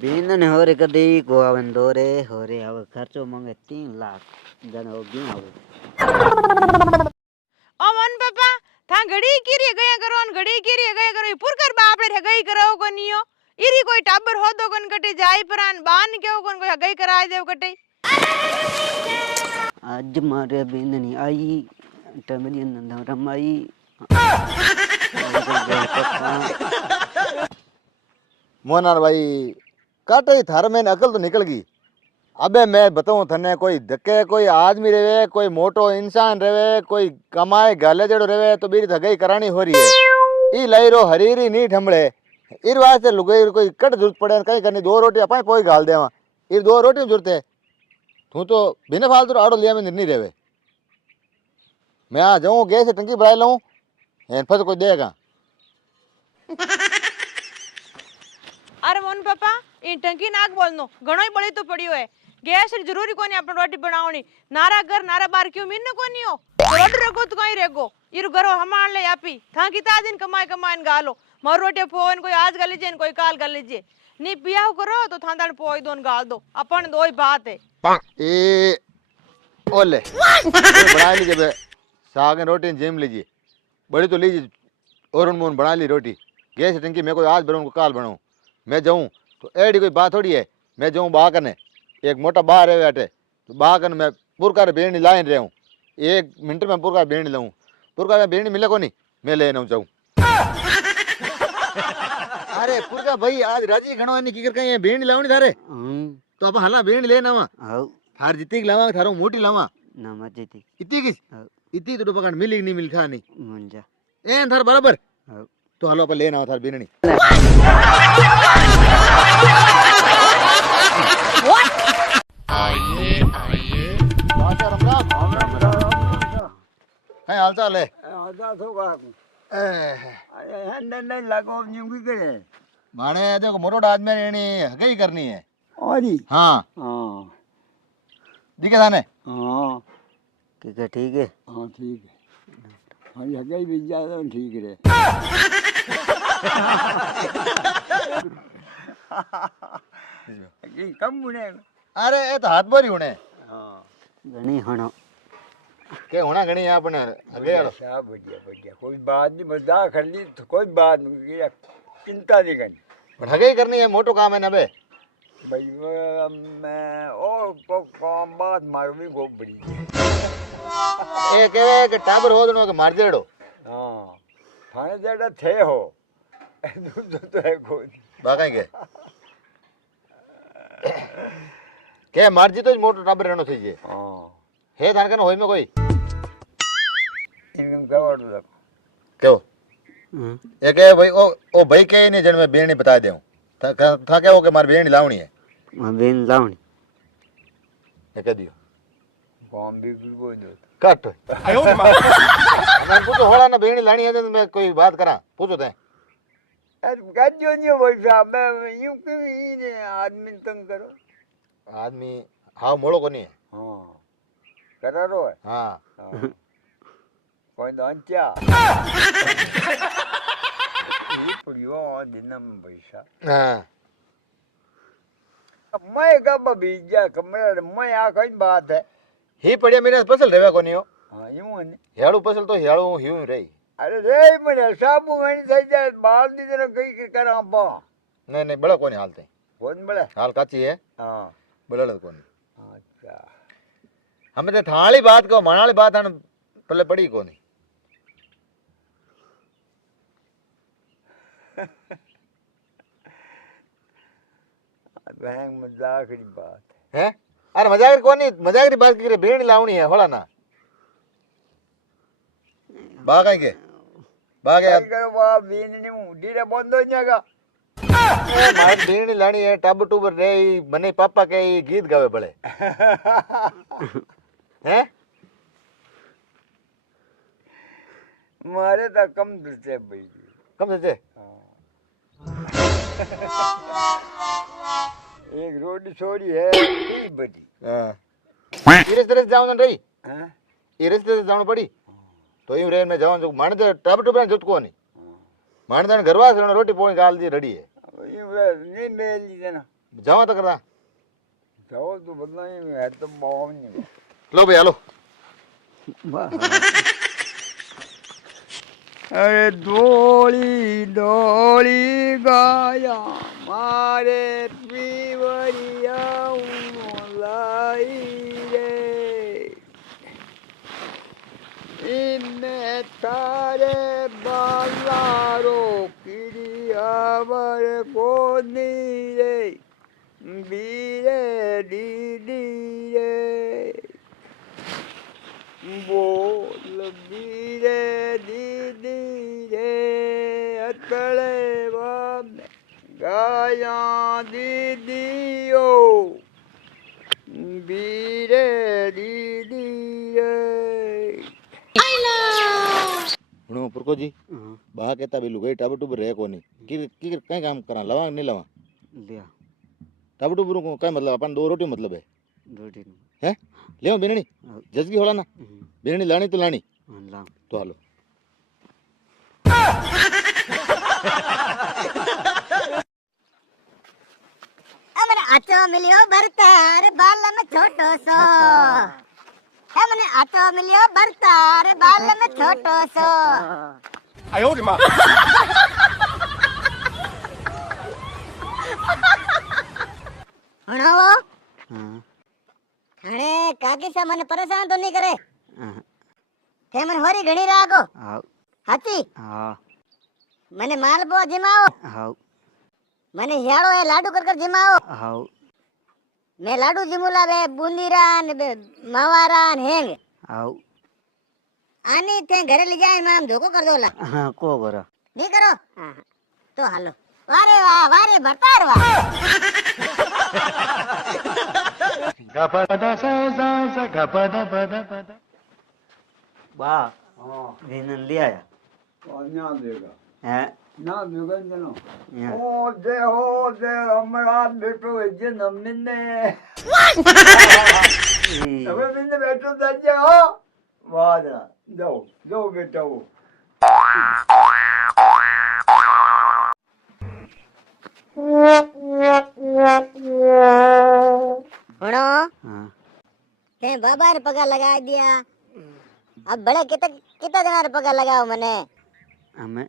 Been हो रे कदी को आवन दो रे हो रे अब खर्चो मांगे 3 लाख जन हो गयो आवे ओ मन पापा था घड़ी कीरी गया करो न घड़ी कीरी गया करो पुरकर बाप रे गई करो कोनियो इरी कोई टाबर हो दो कन कटे जाई परान बान केव कोन कोई गई कराय देव कटे आज मारे बीन नहीं आई टमरी न रमाई मोहनार भाई काटे थार में अकल तो निकल गई। अबे मैं बताऊं थने कोई धक्के कोई आदमी रहे कोई मोटो इंसान रहे कोई कमाए गाले जड़ो रहे तो मेरी थगाई करानी हो रही है। ई लाई रो हरीरी नी ठमड़े इर वास्ते लुगाई कोई कट जरूरत पड़े कहीं करनी 2 रोटी अपन पोई गाल देवा इर 2 रोटी जरूरत है तू तो बिना फालतू आड़ो लिया में नहीं रहे। मैं आ जाऊं गैस से टंकी भरा लाऊं फिर कोई देगा। अरे मोन पापा इन टंकी नाक बोलनो घणो ही बड़ी तो पड़ियो है गैस री जरूरी कोनी अपन रोटी बनावणी नारा घर नारा बार क्यों मिन कोनी हो रोटी रखो तो कहीं रेगो इरु घरो हमार ले आपी था किता दिन कमाए कमाएन गालो मार रोटी पोन कोई आज गाल लीजिए कोई काल गाल लीजिए नी बियाह करो तो थांदान पोई दोन गाल दो अपन दो ही बात है ए ओले बना लीजिए बे साग रोटी जिम लीजिए बड़ी तो लीजिए और मोन बना ली रोटी गैस टंकी मैं कोई आज बनाऊं को काल बनाऊं मैं जाऊं तो एडी कोई बात थोड़ी है। मैं जाऊं बा कने एक मोटा बा रहे बैठे तो बा कने मैं पुरकार बेणी लाइन रहा हूँ 1 मिनट में पुरकार बेणी लाऊं पुरकार में बेणी मिले को नहीं मैं लेना जाऊं। अरे पुरका भाई आज राजी घणो नहीं की कर कहीं बेणी लावनी थारे तो अपन हला बेणी लेना वा हाउ थार जितनी लावा थारो मोटी लावा ना मजेती इतनी किस इतनी तो पकड़ मिली नहीं मिल खा नहीं मुंजा ए थार बराबर हाउ तो हलो अपन लेना थार बेणी हाल चाल है माने देखो मोटो आदमी रेनी हगई करनी है हाँ दिखे थाने हाँ ठीक है हाँ ठीक है हाँ हगई भी ज्यादा ठीक रे कम बुने अरे ये तो हाथ बोरी होने घणी हणो के होना घणी है अपने हगे आलो सब बढ़िया बढ़िया कोई बात नहीं मजाक कर ली तो कोई बात नहीं चिंता नहीं करनी पर हगई करनी है मोटो काम है ना बे भाई मैं और को काम बात मारू भी खूब बड़ी ए के टाबर हो दोनों के मार देड़ो हाँ थाने जेड़ा थे हो दूसरा तो है कोई बाकाई के मार जी तो मोटो टाबर रहनो चाहिए हाँ हे थान कन होई में कोई इनकम कवर दो क्यों एक है भाई ओ भाई के नहीं जन में बेणी बता देऊं था क्या हो के मार बेणी लावनी है बेन लावणी ये कह दियो काम भी कोई नहीं कट आयो मैं पूछो होला ना बेणी लानी है तो मैं कोई बात करा पूछो ते गाजियो नहीं भाई साहब मैं यूं क्यों ही आदमी तंग करो आदमी हाँ मोड़ो को नहीं है हाँ करा रो है हाँ कोई तो अंचा ये पुड़ियो दिन में पैसा हाँ मैं कब बीजा कमरा मैं आ कहीं बात है ही पड़िया मेरे फसल रेवा को नहीं हो हाँ यूं है हियाड़ू फसल तो हियाड़ू ह्यू रही अरे रे मेरे साबू मैंने सही जाए बाहर दी तरह कहीं करा बा नहीं बड़ा को नहीं हालते कौन बड़ा हाल काची है हाँ बड़ा को नहीं अच्छा हमें तो थाली बात को मनाली बात है पहले पड़ी को नहीं बहन मजाक की बात है अरे मजाक को नहीं मजाक की बात की बेणी लावनी है होला ना बागा के बागे करो बा बीन नहीं डीरे बंद हो जाएगा मार बेणी लानी है टब टूबर रे मने पापा के गीत गावे बड़े हैं मारे तो कम दे भाई कम से एक रोटी छोड़ी है 3 बजी हां इरेस तरह जाऊं न रही हां इरेस तरह जाऊं पड़ी तो यूं रेन में जाऊं जो माने तो टब टूबर जुत को नहीं माने तो घरवा से रोटी पोणी गाल दी रेडी है ये नहीं मेल दी ना जाओ तो करदा जाओ तो बताइए है तो बहुत नहीं लो भाई हेलो वाह अरे डोली डोली गाया मारे पीवरिया लाई रे इन्हें तारे बालारो किरिया बर को रे बीरे दीदी रे बोल बीरे दीदी रे अतले वाम गाया दीदियो बीरे दीदी रे हुणो पुरको जी हाँ, बा कहता भी लुगाई टाबर टूबर रहे कोनी की कई काम करा लवा नहीं लवा लिया टाबर टूबर को काय मतलब अपन दो रोटी मतलब है रोटी हैं ले बेरणी हाँ, जजगी होला ना बेरणी लानी तो लानी ला तो हालो મને આચો મિલ્યો ભરતાર બાલ में छोटो सो है મને આચો મિલ્યો ભરતાર બાલ में छोटो सो હણાવો हाँ થાણે કાકી સા મને પરેશાન તો નહીં કરે हाँ તે મને હોરી ઘણી રાખો हाँ હાચી हाँ મને માલબો જીમાવો हाँ મને હિયાળો એ લાડુ કર જીમાવો हाँ મેં લાડુ જીમુલા બે બુંદીરા ને બે માવારા ને હેંગ हाँ આની તે ઘરે લઈ જાય મામ ધોકો કર દોલા हाँ को करा નહીં કરો તો હાલો વારે ભરતાર વાહ बा हाँ विनन ले आया और ना देगा हैं ना देगा ना यहाँ हो दे हमारा बेटो है नमने હવે મને બેઠો થજે હો વાહ જાઓ જાઓ બેટા હો હણો हाँ તે બાબા રે પગાર લગાવી દિયા अब बड़े कितना जना रे पगार लगाओ मने हमें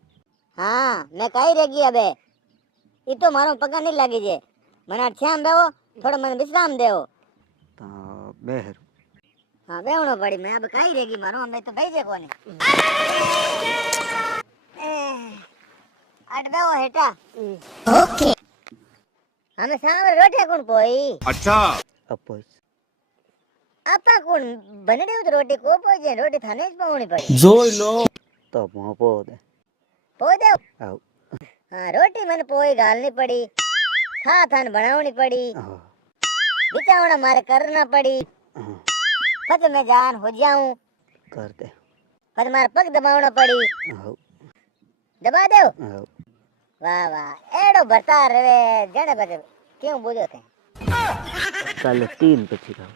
हाँ मैं कही रहेगी अबे ये तो मारो पगार नहीं लगी जे मना श्याम बेवो थोड़ा मन विश्राम देवो तो बेहर हाँ बेवणो पड़ी मैं अब कही रहेगी मारो हमें तो भेजे कोनी अट बेवो हेटा ओके हमें सामने रोटी कौन पोई अपोज आपा कौन बनड़ी उत रोटी को पोई जे रोटी थाने ज पावनी पड़ी तो मोपो दे पोई दे आओ हाँ रोटी मन पोई गालनी पड़ी खा थान बनावनी पड़ी हाँ बिचावना मारे करना पड़ी हाँ फिर मैं जान हो जाऊं कर दे फिर मारे पग दबावना पड़ी आओ दबा दो आओ वाह वाह एड़ो बता रे जने बजे क्यों बोलो थे कल 3 પછી ખાવ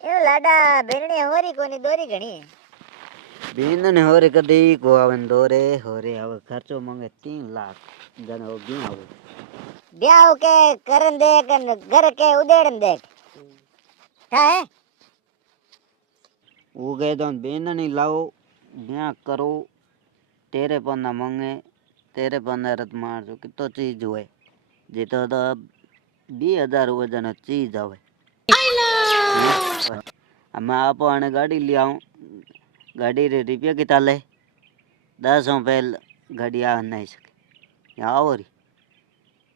ए लाडा बेरणी होरी कोनी दोरी घणी બેનને હોરે કદી કો આવે દોરે હોરે આવે ખર્ચો માંગે 3 લાખ જને હો ગી આવે ब्याह के करन दे कन घर के उदेड़न दे था है वो गए तो બેનને લાવો ન્યા કરો તેરે પન્ના માંગે તેરે પન્ના રત મારજો કિતો ચીજ હોય જે તો 2000 વજન ચીજ આવે मैं आप आने गाड़ी ले आऊँ गाड़ी रे रुपया कितना ले 10 पहल गाड़ी आ नहीं सके यहाँ आओ रही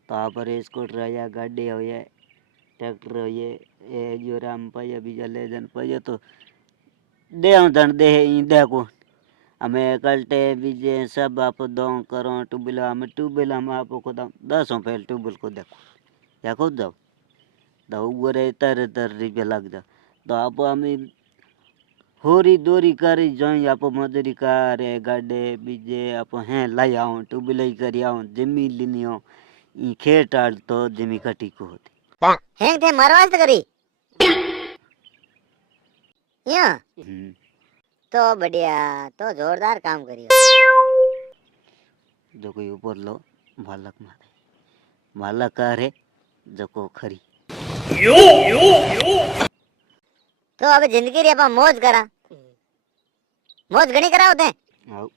तो आप पर स्कूटर या गाड़ी हो ये ट्रैक्टर हो ये जो राम पाया बीजा ले जन पाया तो दे धन दे देखो हमें कल्टे बीजे सब आप दो करो ट्यूबवेल हम आपको खुद 10 पहल ट्यूबवेल को देखो या खुद जाओ तो ऊपर तर रुपया लग जाओ तो आप हमें होरी दोरी करी जोई आप मजूरी करे गाडे बीजे आप हैं लाई आओ ट्यूबवेल करी आओ जमीन लीनी हो ई खेत आड़ तो जमी कटी को होती हैं थे मरवास करी या तो बढ़िया तो जोरदार काम करियो जो कोई ऊपर लो માલક માથે માલક કરે જકો ખરી તો હવે જિંદગી રે પણ મોજ કરા મોજ ઘણી કરાવો તે આવ